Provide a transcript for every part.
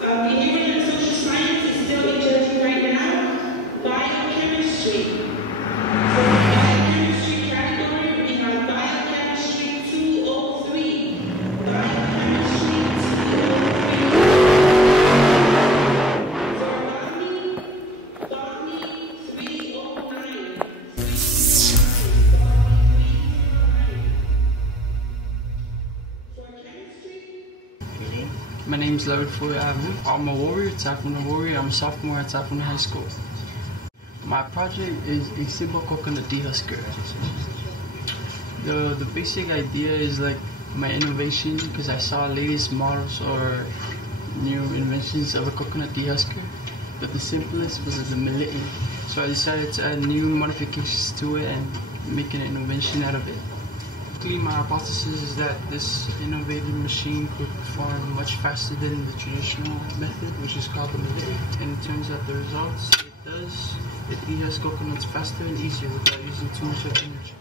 Environmental and social science is still interesting right now. Biochemistry. For the biochemistry category, we have biochemistry 203. Biochemistry 203. For botany 309. My name is Larry Foy. I'm a warrior, Taekwondo warrior. I'm a sophomore at Taekwondo High School. My project is a simple coconut dehusker. The basic idea is like my innovation because I saw latest models or new inventions of a coconut dehusker, but the simplest was the millet. So I decided to add new modifications to it and make an innovation out of it. My hypothesis is that this innovative machine could perform much faster than the traditional method, which is called the millet. And it turns out the results, it dehusks coconuts faster and easier without using too much of energy.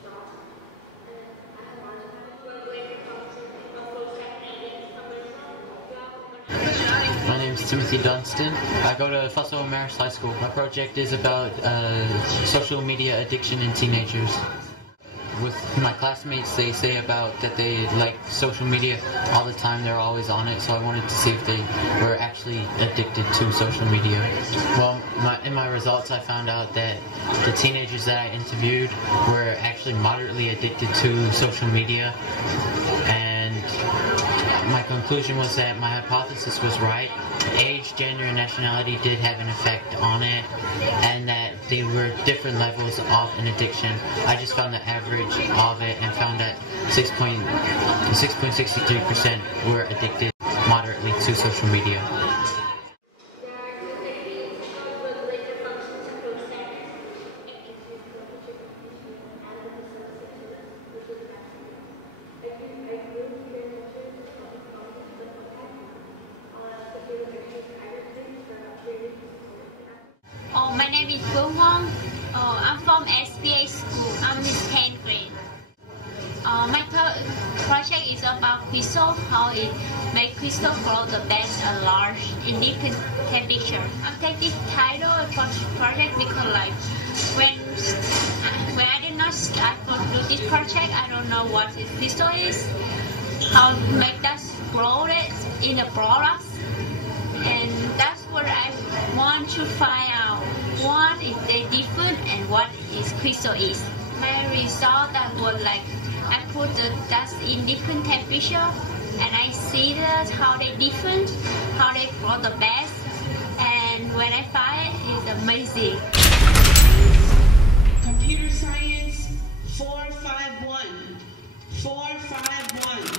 My name is Timothy Dunstan. I go to Samoa High School. My project is about social media addiction in teenagers. With my classmates, they say about that they like social media all the time, they're always on it, so I wanted to see if they were actually addicted to social media. Well, in my results I found out that the teenagers that I interviewed were actually moderately addicted to social media, and my conclusion was that my hypothesis was right. Age, gender, and nationality did have an effect on it, and that they were different levels of an addiction. I just found the average of it and found that 6.63% were addicted moderately to social media. My name is Phương Hong. I'm from SBA school. I'm in 10th grade. My project is about crystal, how it makes crystal grow the best and large in different temperature. I take this title project because like when I did not start to do this project, I don't know what this crystal is, how to make that grow it in a product, and that's what I want to find out. What is they different and what is crystal is. My result that was like I put the dust in different temperature and I see that how they different, how they grow the best, and when I find it, it's amazing. Computer science 451. 451.